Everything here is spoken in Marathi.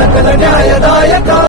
दिव्य तेजा तूच सकल न्यायदायका